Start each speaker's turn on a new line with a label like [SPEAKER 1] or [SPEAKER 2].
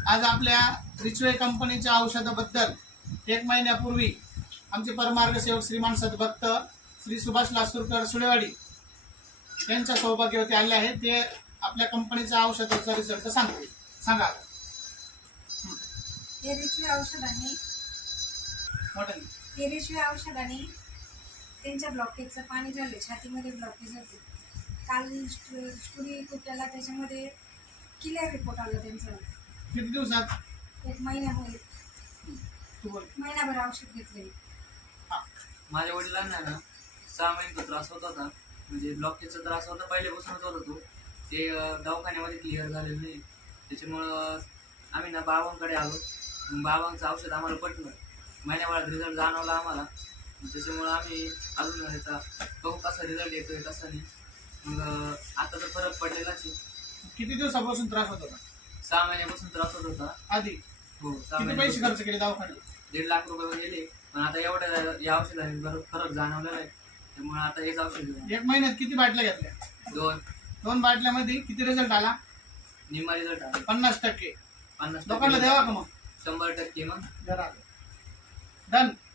[SPEAKER 1] आज आपल्या रिचवे कंपनीच्या औषधाबद्दल 1 महिन्यापूर्वी आमचे परमार्ग सेवक श्रीमान सद्भक्त श्री सुभाष लासूरकर सुळेवाडी यांच्या सौभाग्यवती आले आहेत. ते आपल्या कंपनीच्या औषधाचा रिझल्ट सांगते. सांगा.
[SPEAKER 2] हे रिचवे औषधाने त्यांच्या ब्लॉकेजचं पाणी झालं, छातीमध्ये ब्लॉकेज होते. काल स्टुडी कुठल्याला त्याच्यामध्ये क्लिअर रिपोर्ट आला त्यांचा.
[SPEAKER 1] किती दिवसात?
[SPEAKER 2] 1 महिन्यामध्ये. महिनाभर औषध घेतले.
[SPEAKER 3] माझ्या वडिलांना ना 6 महिन्याचा त्रास होत होता, म्हणजे ब्लॉकेजचा त्रास होता, पहिल्यापासूनच होत होतो. ते दवाखान्यामध्ये क्लिअर झालेलं नाही. त्याच्यामुळं आम्ही ना बाबांकडे आलो. बाबांचं औषध आम्हाला पटलं, महिन्याभरात रिझल्ट जाणवला आम्हाला. त्याच्यामुळं आम्ही अजून ह्याचा बघू कसा रिझल्ट येतोय कसा नाही. मग आता तर फरक पडलेलाच आहे.
[SPEAKER 1] किती दिवसापासून त्रास होत होता?
[SPEAKER 3] 6 महिन्यापासून त्रास होत होता
[SPEAKER 1] आधी.
[SPEAKER 3] हो, 6
[SPEAKER 1] किती पैसे खर्च केले दवाखान्यात?
[SPEAKER 3] 1.5 लाख रुपये गेले. पण आता एवढ्या या औषधाने बरं फरक जाणवलेला आहे. त्यामुळे आता हेच औषध घेऊ.
[SPEAKER 1] 1 महिन्यात किती बाटल्या घेतल्या?
[SPEAKER 3] 2
[SPEAKER 1] बाटल्यामध्ये किती रिझल्ट आला?
[SPEAKER 3] निम्मा रिझल्ट आला.
[SPEAKER 1] 50%.
[SPEAKER 3] 50%
[SPEAKER 1] लोकांना द्यावा का मग?
[SPEAKER 3] 100% मग
[SPEAKER 1] डन.